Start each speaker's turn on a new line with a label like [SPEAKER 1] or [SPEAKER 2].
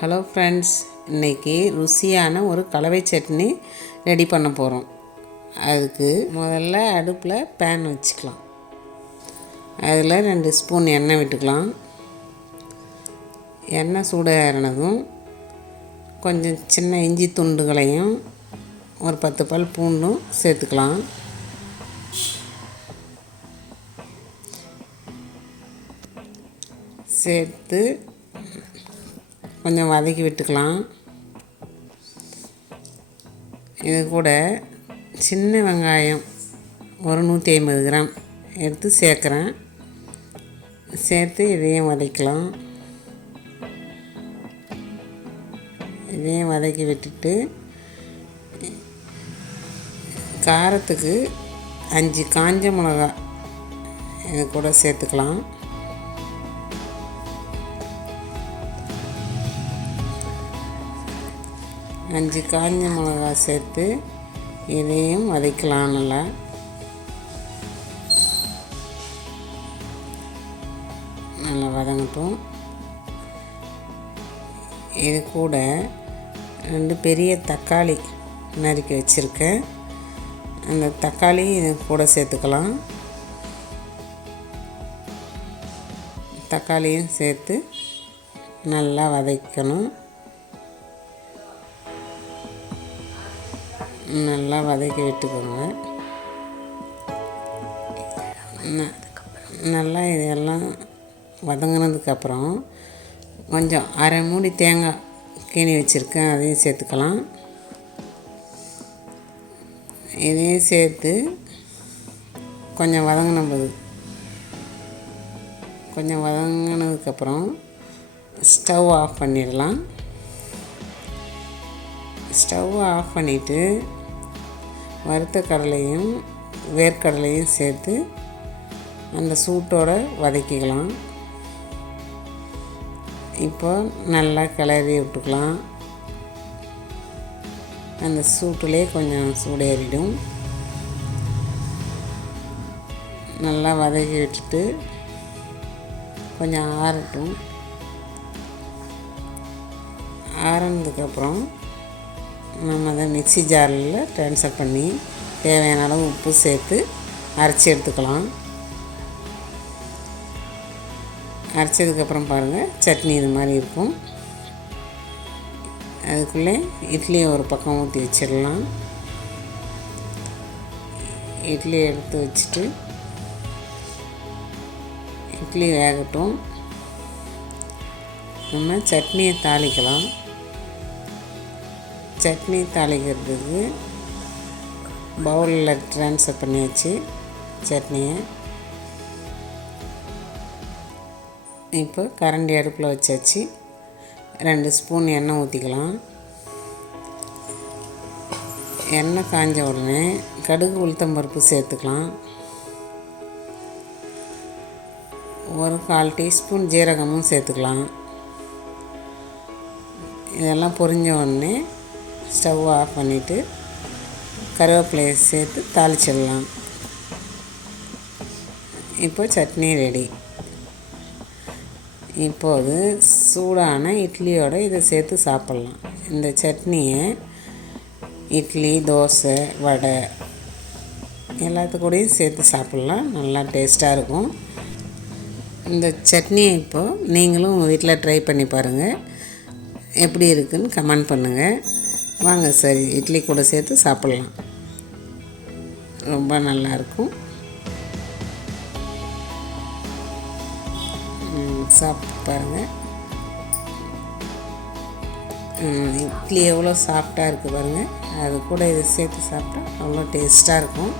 [SPEAKER 1] Hello friends இன்றைக்கி ருசியான ஒரு கலவை சட்னி ரெடி பண்ண போகிறோம் அதுக்கு முதல்ல அடுப்பில் பேன் வச்சுக்கலாம். அதில் ரெண்டு ஸ்பூன் எண்ணெய் விட்டுக்கலாம். எண்ணெய் சூடாகினதும் கொஞ்சம் சின்ன இஞ்சி துண்டுகளையும் ஒரு பத்து பால் பூண்டும் சேர்த்துக்கலாம். சேர்த்து கொஞ்சம் வதக்கி விட்டுக்கலாம். இது கூட சின்ன வெங்காயம் ஒரு நூற்றி ஐம்பது கிராம் எடுத்து சேர்க்குறேன். சேர்த்து இதையும் வதக்கலாம். இதையும் வதக்கி விட்டுட்டு காரத்துக்கு அஞ்சு காஞ்ச மிளகா இது கூட சேர்த்துக்கலாம். அஞ்சு காஞ்ச மிளகா சேர்த்து இதையும் வதக்கலாம் நல்லா நல்லா வதங்கட்டும். இது கூட ரெண்டு பெரிய தக்காளி நறுக்கி வச்சுருக்கேன். அந்த தக்காளி இது கூட சேர்த்துக்கலாம். தக்காளியும் சேர்த்து நல்லா வதக்கணும். நல்லா வதக்கி விட்டுக்கோங்க. நல்லா இதெல்லாம் வதங்கினதுக்கப்புறம் கொஞ்சம் அரை மூடி தேங்காய் கீனி வச்சுருக்கேன் அதையும் சேர்த்துக்கலாம். இதையும் சேர்த்து கொஞ்சம் வதங்கின போது கொஞ்சம் வதங்கினதுக்கப்புறம் ஸ்டவ் ஆஃப் பண்ணிடலாம். ஸ்டவ் ஆஃப் பண்ணிவிட்டு வறுத்த கடலையும் வேர்க்கடலையும் சேர்த்து அந்த சூட்டோடு வதக்கிக்கலாம். இப்போ நல்லா கிளறி விட்டுக்கலாம். அந்த சூட்டிலே கொஞ்சம் சூடேறிடும். நல்லா வதக்கி விட்டுட்டு கொஞ்சம் ஆறட்டும். ஆறினதுக்கப்புறம் நம்ம அதை மிக்சி ஜாரில் ட்ரான்ஸ்ஃபர் பண்ணி தேவையான அளவு உப்பு சேர்த்து அரைச்சி எடுத்துக்கலாம். அரைச்சதுக்கப்புறம் பாருங்கள் சட்னி இது மாதிரி இருக்கும். அதுக்குள்ளே இட்லியை ஒரு பக்கம் ஊற்றி வச்சிடலாம். இட்லி எடுத்து வச்சுட்டு இட்லி வேகட்டும். நம்ம சட்னியை தாளிக்கலாம். சட்னி தாளிக்கிறதுக்கு பவுலில் ட்ரான்ஸ்ஃபர் பண்ணியாச்சு சட்னியை. இப்போ கரண்டி அடுப்பில் வச்சாச்சு. ரெண்டு ஸ்பூன் எண்ணெய் ஊற்றிக்கலாம். எண்ணெய் காஞ்ச உடனே கடுகு உளுத்தம் பருப்பு சேர்த்துக்கலாம். ஒரு கால் டீஸ்பூன் ஜீரகமும் சேர்த்துக்கலாம். இதெல்லாம் பொரிஞ்ச உடனே ஸ்டவ் ஆஃப் பண்ணிவிட்டு கருவேப்பிலையை சேர்த்து தாளிச்சிடலாம். இப்போ சட்னி ரெடி. இப்போது சூடான இட்லியோடு இதை சேர்த்து சாப்பிட்லாம். இந்த சட்னியை இட்லி தோசை வடை எல்லாத்துக்கூடையும் சேர்த்து சாப்பிட்லாம். நல்லா டேஸ்ட்டாக இருக்கும். இந்த சட்னியை இப்போது நீங்களும் உங்கள் வீட்டில் ட்ரை பண்ணி பாருங்கள் எப்படி இருக்குதுன்னு கமெண்ட் பண்ணுங்கள் வாங்க சரி இட்லி கூட சேர்த்து சாப்பிட்லாம். ரொம்ப நல்லாயிருக்கும் சாப்பிட்டு பாருங்கள் இட்லி எவ்வளோ சாஃப்டாக இருக்குது பாருங்கள் அது கூட இதை சேர்த்து சாப்பிட்டா அவ்வளோ டேஸ்ட்டாக இருக்கும்.